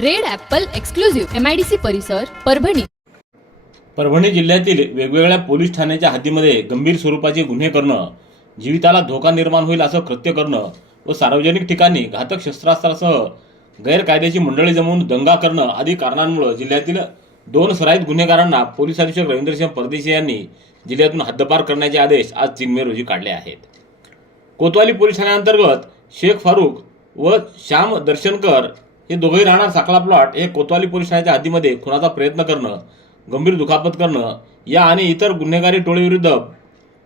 Red apple exclusive MIDC परिसर परभणी. परभणी जिल्ह्यातील वेगवेगळ्या पोलीस ठाण्याच्या हद्दीमध्ये गंभीर स्वरूपाचे गुन्हे करणं जीविताला धोका निर्माण होईल असं कृत्य करणं व सार्वजनिक ठिकाणी घातक शस्त्रास्त्रासह गैरकायद्याची मंडळी जमवून दंगा करणं आदी कारणांमुळे जिल्ह्यातील दोन सराईत गुन्हेगारांना पोलीस अधीक्षक रवींद्रसिंह परदेशी यांनी जिल्ह्यातून हद्दपार करण्याचे आदेश आज तीन मे रोजी काढले आहेत. कोतवाली पोलीस ठाण्याअंतर्गत शेख फारूक व श्याम दर्शनकर हे दोघेही राहणार साखळा प्लॉट हे कोतवाली पोलीस ठाण्याच्या हद्दीमध्ये खुनाचा प्रयत्न करणं गंभीर दुखापत करणं या आणि इतर गुन्हेगारी टोळीविरुद्ध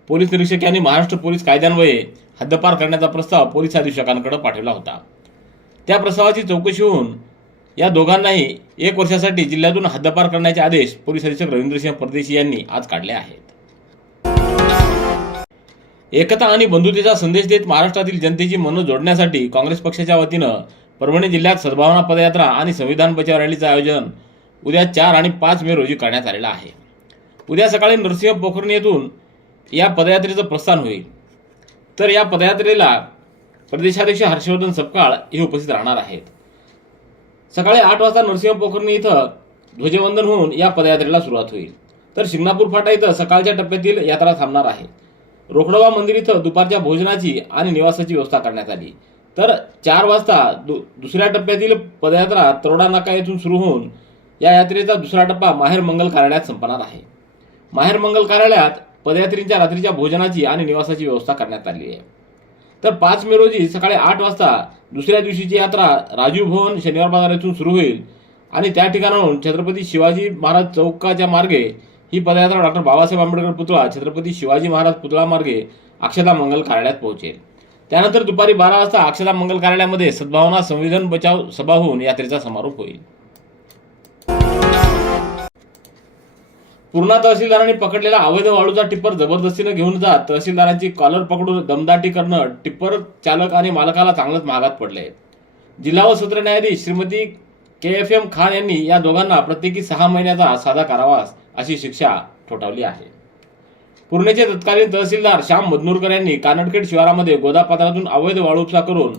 पोलीस निरीक्षक यांनी महाराष्ट्र पोलीस कायद्यान्वये हद्दपार करण्याचा प्रस्ताव पोलीस अधीक्षकांकडे पाठवला होता. त्या प्रस्तावाची चौकशी होऊन या दोघांनाही एक वर्षासाठी जिल्ह्यातून हद्दपार करण्याचे आदेश पोलीस अधीक्षक रवींद्रसिंह परदेशी यांनी आज काढले आहेत. एकता आणि बंधुतेचा संदेश देत महाराष्ट्रातील जनतेची मनं जोडण्यासाठी काँग्रेस पक्षाच्या वतीनं परभणी जिल्ह्यात सद्भावना पदयात्रा आणि संविधान बचाव रॅलीचं आयोजन उद्या चार आणि पाच मे रोजी करण्यात आलेलं आहे. उद्या सकाळी नरसिंह पोखरणी येथून या पदयात्रेचं प्रस्थान होईल. तर या पदयात्रेला प्रदेशाध्यक्ष हर्षवर्धन सपकाळ हे उपस्थित राहणार आहेत. सकाळी आठ वाजता नरसिंह पोखरणी इथं ध्वजवंदन होऊन या पदयात्रेला सुरुवात होईल. तर शिंगणापूर फाटा इथं सकाळच्या टप्प्यातील यात्रा थांबणार आहे. रोकडोबा मंदिर इथं दुपारच्या भोजनाची आणि निवासाची व्यवस्था करण्यात आली. तर चार वाजता दु दुसऱ्या टप्प्यातील पदयात्रा तरोडा नाका येथून सुरू होऊन या यात्रेचा दुसरा टप्पा माहेर मंगल कार्यालयात संपणार आहे. माहेर मंगल कार्यालयात पदयात्रींच्या रात्रीच्या भोजनाची आणि निवासाची व्यवस्था करण्यात आली आहे. तर पाच मे रोजी सकाळी आठ वाजता दुसऱ्या दिवशीची यात्रा राजीव भवन शनिवार बाजार येथून सुरू होईल आणि त्या ठिकाणाहून छत्रपती शिवाजी महाराज चौकाच्या मार्गे ही पदयात्रा डॉक्टर बाबासाहेब आंबेडकर पुतळा छत्रपती शिवाजी महाराज पुतळा मार्गे अक्षता मंगल कार्यालयात पोहोचेल. त्यानंतर दुपारी बारा वाजता अक्षता मंगल कार्यालयामध्ये सद्भावना संविधान बचाव सभा होऊन यात्रेचा समारोप होईल. पूर्णा तहसीलदारांनी पकडलेला अवैध वाळूचा टिप्पर जबरदस्तीनं घेऊन जात तहसीलदारांची कॉलर पकडून दमदाटी करणं टिप्पर चालक आणि मालकाला चांगलंच महागात पडले जिल्हा व सत्र न्यायाधीश Shrimati K F M Khan यांनी या दोघांना प्रत्येकी सहा महिन्याचा साधा कारावास अशी शिक्षा ठोठावली आहे. पूर्णेचे तत्कालीन तहसीलदार श्याम मदनूरकर यांनी कानडखेड शिवारामध्ये गोदापात्रातून अवैध वाळू उपसा करून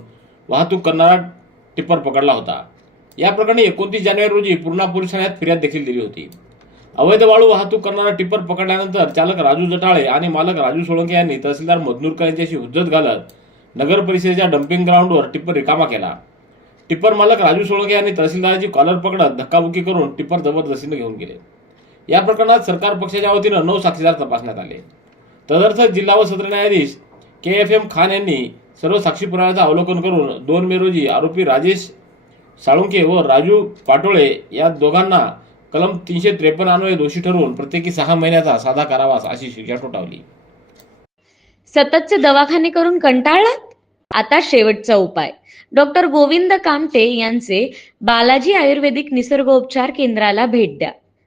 वाहतूक करणारा टिप्पर पकडला होता. या प्रकरणी एकोणतीस जानेवारी रोजी पूर्णा पोलीस ठाण्यात फिर्याद देखील दिली होती. अवैध वाळू वाहतूक करणारा टिप्पर पकडल्यानंतर चालक राजू जटाळे आणि मालक राजू सोळंके यांनी तहसीलदार मदनूरकर यांच्याशी हुज्जत घालत नगर परिषदेच्या डम्पिंग ग्राउंडवर टिप्पर रिकामा केला. टिप्पर मालक राजू सोळंके यांनी तहसीलदाराची कॉलर पकडत धक्काबुक्की करून टिप्पर जबरदस्तीने घेऊन गेले. या प्रकरणात सरकार पक्षाच्या वतीनं नऊ साक्षीदार तपासण्यात आले. तदर्थ जिल्हा व सत्र न्यायाधीश के एफ एम खान यांनी सर्व साक्षी पुराव्याचं अवलोकन करून दोन मे रोजी आरोपी राजेश साळुंके व राजू पाटोळे या दोघांना कलम तीनशे त्रेपन्न अन्वये दोषी ठरवून प्रत्येकी सहा महिन्याचा साधा कारावास अशी शिक्षा ठोठावली. सततचे दवाखाने करून कंटाळलात? आता शेवटचा उपाय. डॉक्टर गोविंद कामटे यांचे बालाजी आयुर्वेदिक निसर्गोपचार केंद्राला भेट द्या.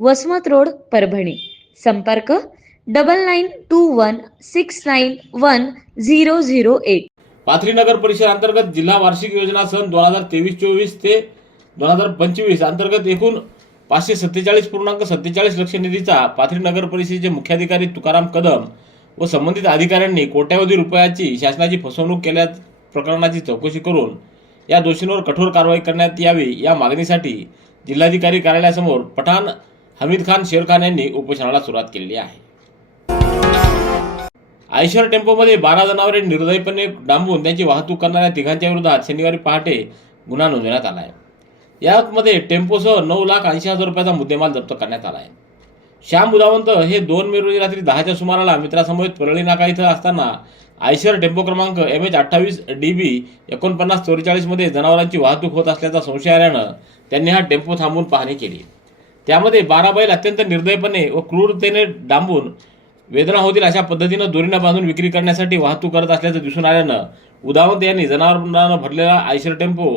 वसमत रोड परभणी. संपर्क double nine two one six nine one zero zero eight Pathri Nagar Parishad अंतर्गत जिल्हा वार्षिक योजना सन दोन हजार तेवीस चोवीस ते दोन हजार पंचवीस अंतर्गत एकूण पाचशे सत्तेचाळीस पूर्णांक सत्तेचाळीस लक्ष निधीचा पाथरी नगर परिषदेचे मुख्याधिकारी तुकाराम कदम व संबंधित अधिकाऱ्यांनी कोट्यावधी रुपयाची शासनाची फसवणूक केल्या प्रकरणाची चौकशी करून या दोषींवर कठोर कारवाई करण्यात यावी या मागणीसाठी जिल्हाधिकारी कार्यालयासमोर पठाण हमीद खान शेर खान यांनी उपोषणाला सुरुवात केलेली आहे. आयशर टेम्पोमध्ये बारा जनावरे निर्दयपणे डांबून त्यांची वाहतूक करणाऱ्या तिघांच्या विरोधात शनिवारी पहाटे गुन्हा नोंदवण्यात आला आहे यामध्ये टेम्पोसह नऊ लाख ऐंशी हजार रुपयाचा मुद्देमाल जप्त करण्यात आला आहे श्याम उदावंत हे दोन मे रोजी रात्री दहाच्या सुमाराला मित्रासमवेत परळी नाका इथं असताना आयशर टेम्पो क्रमांक एम एच अठ्ठावीस डी बी एकोणपन्नास चौवेचाळीसमध्ये जनावरांची वाहतूक होत असल्याचा संशय आल्यानं त्यांनी हा टेम्पो थांबून पाहणी केली. त्यामध्ये बारा बैल अत्यंत निर्दयपणे व क्रूरतेने डांबून वेदना होतील अशा पद्धतीनं दोरीनं बांधून विक्री करण्यासाठी वाहतूक करत असल्याचं दिसून आल्यानं उदावंत यांनी जनावरांना भरलेला आयशर टेम्पो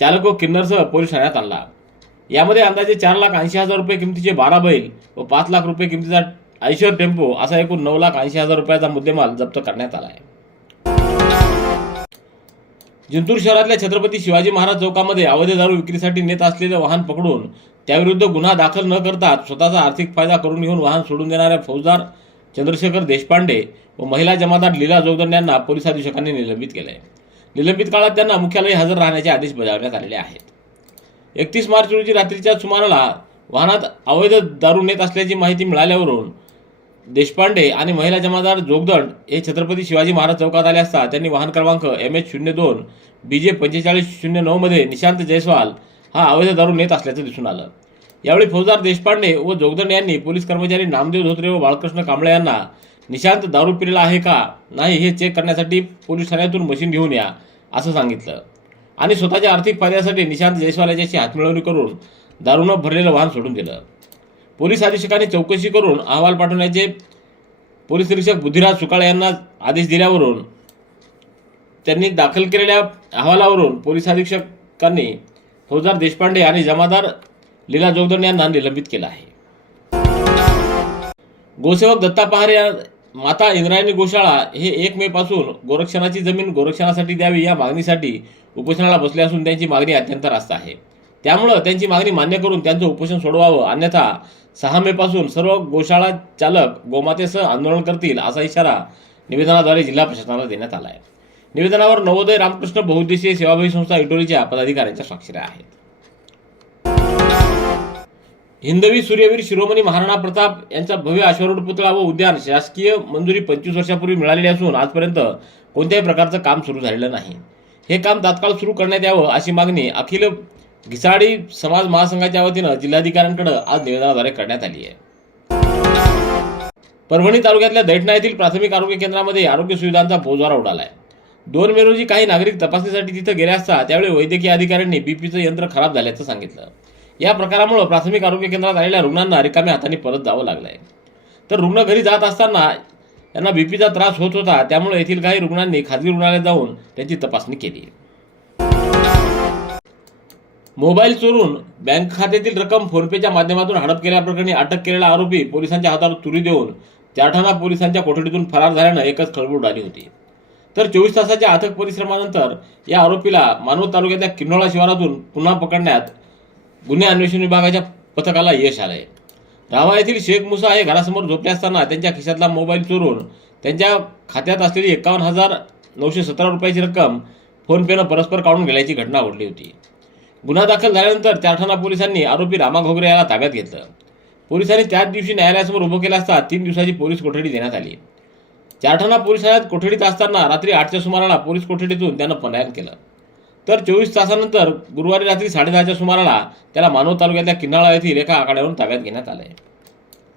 चालक व किन्नरसह पोलीस ठाण्यात आणला. यामध्ये अंदाजे चार लाख ऐंशी हजार रुपये किमतीचे बारा बैल व पाच लाख रुपये किमतीचा आयशर टेम्पो असा एकूण नऊ लाख ऐंशी हजार रुपयाचा मुद्देमाल जप्त करण्यात आला आहे. जिंतूर शहरातल्या छत्रपती शिवाजी महाराज चौकामध्ये अवैध दारू विक्रीसाठी नेत असलेलं वाहन पकडून त्याविरुद्ध गुन्हा दाखल न करता स्वतःचा आर्थिक फायदा करून घेऊन वाहन सोडून देणाऱ्या फौजदार चंद्रशेखर देशपांडे व महिला जमादार लीला जोगदंड यांना पोलीस अधीक्षकांनी निलंबित केलं आहे निलंबित काळात त्यांना मुख्यालयी हजर राहण्याचे आदेश बजावण्यात आलेले आहेत. एकतीस मार्च रोजी रात्रीच्या सुमाराला वाहनात अवैध दारू नेत असल्याची माहिती मिळाल्यावरून देशपांडे आणि महिला जमादार जोगदंड हे छत्रपती शिवाजी महाराज चौकात आले असता त्यांनी वाहन क्रमांक एम एच शून्य दोन बी जे पंचेचाळीस शून्य नऊमध्ये निशांत जयस्वाल हा अवैध दारू नेत असल्याचं दिसून आलं. यावेळी फौजदार देशपांडे व जोगदंड यांनी पोलीस कर्मचारी नामदेव धोत्रे व बाळकृष्ण कांबळे यांना निशांत दारू पिलेला आहे का? नाही हे चेक करण्यासाठी पोलीस ठाण्यातून मशीन घेऊन या असं सांगितलं. आणि स्वतःच्या आर्थिक फायद्यासाठी निशांत जयस्वाल याच्याशी हातमिळवणी करून दारूनं भरलेलं वाहन सोडून दिलं. पोलीस अधीक्षकांनी चौकशी करून अहवाल पाठवण्याचे पोलीस निरीक्षक बुद्धिराज सुकाळे यांना आदेश दिल्यावरून त्यांनी दाखल केलेल्या अहवालावरून पोलीस अधीक्षकांनी फौजदार देशपांडे आणि जमादार लीला जोगदंड यांना निलंबित केलं आहे. गोसेवक दत्ता पहारे या माता इंद्रायणी गोशाळा हे एक मे पासून गोरक्षणाची जमीन गोरक्षणासाठी द्यावी या मागणीसाठी उपोषणाला बसले असून त्यांची मागणी अत्यंत रास्त आहे. त्यामुळं त्यांची मागणी मान्य करून त्यांचं उपोषण सोडवावं. अन्यथा सहा मे पासून सर्व गोशाळा चालक गोमातेसह आंदोलन करतील असा इशारा निवेदनाद्वारे जिल्हा प्रशासनाला देण्यात आला आहे निवेदनावर नवोदय रामकृष्ण बहुउद्देशीय सेवाभावी संस्था इटोलीच्या पदाधिकाऱ्यांच्या स्वाक्षऱ्या आहेत. हिंदवी सूर्यवीर शिरोमणी महाराणा प्रताप यांचा भव्य अश्वारूढ पुतळा व उद्यान शासकीय मंजुरी पंचवीस वर्षापूर्वी मिळालेली असून आजपर्यंत कोणत्याही प्रकारचं काम सुरू झालेलं नाही. हे काम तात्काळ सुरू करण्यात यावं अशी मागणी अखिल घिसाडी समाज महासंघाच्या वतीनं जिल्हाधिकाऱ्यांकडे आज निवेदनाद्वारे करण्यात आली आहे. परभणी तालुक्यातल्या दैठणा येथील प्राथमिक आरोग्य केंद्रामध्ये आरोग्य सुविधांचा बोजवारा उडाला आहे दोन मे रोजी काही नागरिक तपासणीसाठी तिथं गेले असता त्यावेळी वैद्यकीय अधिकाऱ्यांनी बीपीचं यंत्र खराब झाल्याचं सांगितलं. या प्रकारामुळे प्राथमिक आरोग्य केंद्रात आलेल्या रुग्णांना रिकाम्या हाताने परत जावं लागलं आहे तर रुग्ण घरी जात असताना त्यांना बीपीचा त्रास होत होता त्यामुळे येथील काही रुग्णांनी खाजगी रुग्णालयात जाऊन त्यांची तपासणी केली. मोबाईल चोरून बँक खात्यातील रक्कम फोनपेच्या माध्यमातून हडप केल्याप्रकरणी अटक केलेला आरोपी पोलिसांच्या हातावर तुरी देऊन चारठाणा पोलिसांच्या कोठडीतून फरार झाल्यानं एकच खळबळ उडाली होती. तर चोवीस तासाच्या अथक परिश्रमानंतर या आरोपीला मानवत तालुक्यातल्या किन्नोळा शिवारातून पुन्हा पकडण्यात गुन्हे अन्वेषण विभागाच्या पथकाला यश आलंय. रावा येथील शेख मुसा हे घरासमोर झोपले असताना त्यांच्या खिशातला मोबाईल चोरून त्यांच्या खात्यात असलेली एकावन्न हजार नऊशे सतरा रुपयाची रक्कम फोनपेनं परस्पर काढून गेल्याची घटना घडली होती. गुन्हा दाखल झाल्यानंतर चारठाणा पोलिसांनी आरोपी रामा घोगरे याला ताब्यात घेतलं. पोलिसांनी त्याच दिवशी न्यायालयासमोर उभं केलं असता तीन दिवसाची पोलीस कोठडी देण्यात आली. चारठाणा पोलीस ठाण्यात कोठडीत असताना रात्री आठच्या सुमाराला पोलीस कोठडीतून त्यानं पलायन केलं. तर चोवीस तासानंतर गुरुवारी रात्री साडेदहाच्या सुमाराला त्याला मानव तालुक्यातल्या किन्हाळा येथील एका आखाड्यावरून ताब्यात घेण्यात आलंय.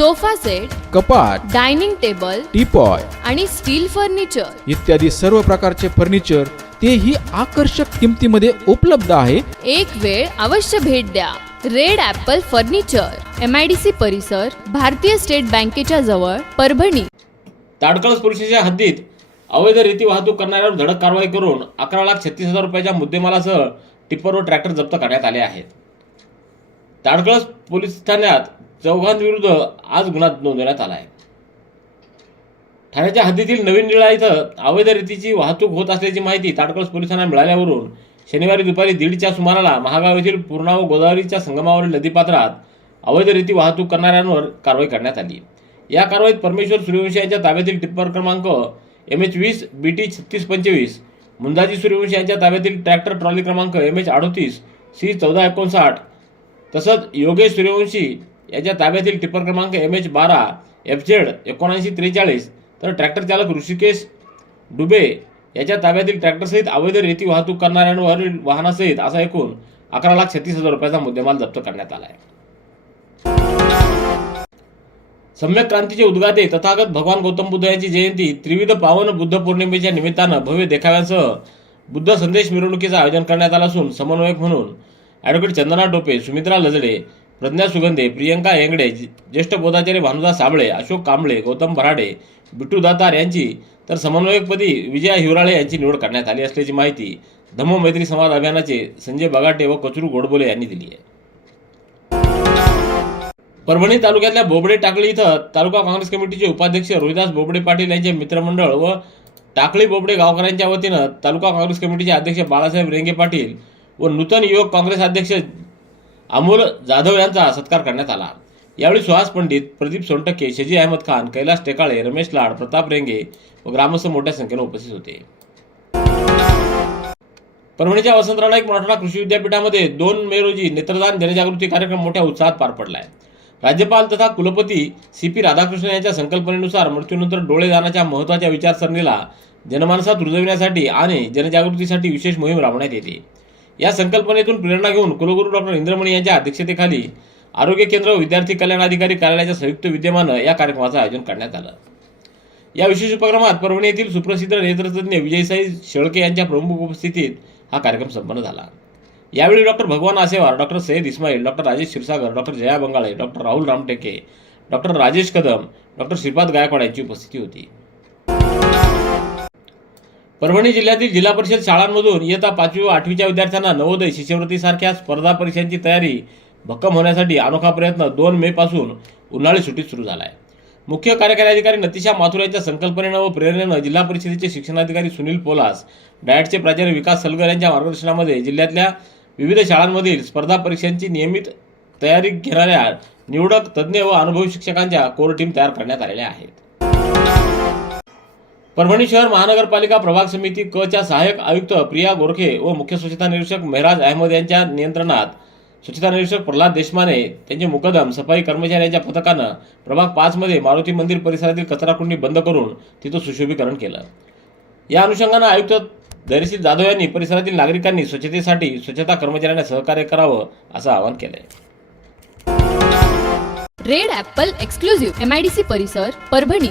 sofa set कपाट डायनिंग टेबल टीपॉय आणि स्टील फर्निचर. इत्यादी सर्व प्रकारचे फर्निचर तेही आकर्षक किमतीमध्ये उपलब्ध आहे. एक वेळ अवश्य भेट द्या. Red apple furniture M I D C परिसर भारतीय स्टेट बँकेच्या जवळ परभणी. ताडकळस पोलिसाच्या हद्दीत अवैध रीती वाहतूक करणाऱ्यावर धडक कारवाई करून अकरा लाख छत्तीस हजार रुपयाच्या मुद्देमालासह टिप्पर व ट्रॅक्टर जप्त करण्यात आले आहेत. ताडकळस पोलीस ठाण्यात चौघांविरुद्ध आज गुन्हा नोंदवण्यात आला आहे. ठाण्याच्या हद्दीतील नवीन निळा इथं अवैध रीतीची वाहतूक होत असल्याची माहिती ताडकळस पोलिसांना मिळाल्यावरून शनिवारी दुपारी दीडच्या सुमाराला महागाव येथील पूर्णा व गोदावरीच्या संगमावरील नदीपात्रात अवैध रीती वाहतूक करणाऱ्यांवर कारवाई करण्यात आली. या कारवाईत परमेश्वर सूर्यवंशी यांच्या ताब्यातील टिप्पर क्रमांक एम एच वीस बी टी छत्तीस पंचवीस मुंदाजी सूर्यवंशी यांच्या ताब्यातील ट्रॅक्टर ट्रॉली क्रमांक एम एच अडोतीस सी चौदा एकोणसाठ तसंच योगेश सूर्यवंशी याच्या ताब्यातील टिप्पर क्रमांक एम एच बारा एफ झेड एकोणऐंशी त्रेचाळीस तर ट्रॅक्टर चालक ऋषिकेश डुबे याच्या ताब्यातील ट्रॅक्टरसहित अवैध रेती वाहतूक करणाऱ्यांवरील वाहनासहित असा एकूण अकरा लाख छत्तीस हजार रुपयाचा मुद्देमाल जप्त करण्यात आला आहे सम्यक क्रांतीचे उद्गाते तथागत भगवान गौतम बुद्ध यांची जयंती त्रिविध पावन बुद्ध पौर्णिमेच्या निमित्तानं भव्य देखाव्यासह बुद्ध संदेश मिरवणुकीचं आयोजन करण्यात आलं असून समन्वयक म्हणून ॲडव्होकेट चंदना टोपे सुमित्रा लजडे प्रज्ञा सुगंधे प्रियंका हेंगडे ज्येष्ठ बोधाचार्य भानुदास साबळे अशोक कांबळे गौतम भराडे बिट्टू दातार यांची तर समन्वयकपदी विजया हिवराळे यांची निवड करण्यात आली असल्याची माहिती धम्म मैत्री समाज अभियानाचे संजय बगाटे व कचरू गोडबोले यांनी दिली आहे. परभणी तालुक्यातल्या बोबडे टाकळी इथं तालुका काँग्रेस कमिटीचे उपाध्यक्ष रोहिदास बोबडे पाटील यांचे मित्रमंडळ व टाकळी बोबडे गावकऱ्यांच्या वतीनं तालुका काँग्रेस कमिटीचे अध्यक्ष बाळासाहेब रेंगे पाटील व नूतन युवक काँग्रेस अध्यक्ष अमोल जाधव यांचा सत्कार करण्यात आला. यावेळी सुहास पंडित प्रदीप सोनटक्के शजी अहमद खान कैलास टेकाळे रमेश लाड प्रताप रेंगे व ग्रामस्थ मोठ्या संख्येने उपस्थित होते. परभणीच्या वसंतराव नाईक मराठवाडा कृषी विद्यापीठामध्ये दोन मे रोजी नेत्रदान जनजागृती कार्यक्रम मोठ्या उत्साहात पार पडलाय. राज्यपाल तथा कुलपती सी पी राधाकृष्णन यांच्या संकल्पनेनुसार मृत्यूनंतर डोळेदानाच्या महत्त्वाच्या विचारसरणीला जनमानसात रुजविण्यासाठी आणि जनजागृतीसाठी विशेष मोहीम राबवण्यात येते. या संकल्पनेतून प्रेरणा घेऊन कुलगुरू डॉक्टर इंद्रमणी यांच्या अध्यक्षतेखाली आरोग्य केंद्र व विद्यार्थी कल्याण अधिकारी कार्यालयाच्या संयुक्त विद्यमानं या कार्यक्रमाचं आयोजन करण्यात आलं. या विशेष उपक्रमात परभणी येथील सुप्रसिद्ध नेत्रतज्ञ विजयसाई शेळके यांच्या प्रमुख उपस्थितीत हा कार्यक्रम संपन्न झाला. यावेळी doctor Bhagwan Asewar doctor Sayyad Ismail doctor Rajesh Kshirsagar doctor Jaya Bangale doctor Rahul Ramteke doctor Rajesh Kadam doctor Shripad Gaikwad यांची उपस्थिती होती. परभणी जिल्ह्यातील जिल्हा परिषद शाळांमधून इयत्ता पाचवी व आठवीच्या विद्यार्थ्यांना नवोदय शिष्यवृत्तीसारख्या स्पर्धा परीक्षांची तयारी भक्कम होण्यासाठी अनोखा प्रयत्न दोन मे पासून उन्हाळी सुट्टीत सुरू झाला आहे मुख्य कार्यकारी अधिकारी नतिशा माथुर यांच्या संकल्पनेनं व प्रेरणेनं जिल्हा परिषदेचे शिक्षणाधिकारी सुनील पोलास डायटचे प्राचार्य विकास सलगर यांच्या मार्गदर्शनामध्ये जिल्ह्यातल्या विविध शाळांमधील स्पर्धा परीक्षांची नियमित तयारी घेणाऱ्या निवडक तज्ज्ञ व अनुभवी शिक्षकांच्या कोर टीम तयार करण्यात आलेल्या आहेत. परभणी शहर महानगरपालिका प्रभाग समिती क च्या सहाय्यक आयुक्त प्रिया गोरखे व मुख्य स्वच्छता निरीक्षक मेहराज अहमद यांच्या नियंत्रणात स्वच्छता निरीक्षक प्रल्हाद देशमाने त्यांचे मुकदम सफाई कर्मचाऱ्यांच्या पथकानं प्रभाग पाच मध्ये मारुती मंदिर परिसरातील कचराकुंडी बंद करून तिथं सुशोभीकरण केलं. या अनुषंगानं आयुक्त धैर्यशील जाधव यांनी परिसरातील नागरिकांनी स्वच्छतेसाठी स्वच्छता कर्मचाऱ्यांना सहकार्य करावं असं आवाहन केलंय. रेड ऍपल एक्सक्लुझिव्ह एमआयडीसी परिसर परभणी.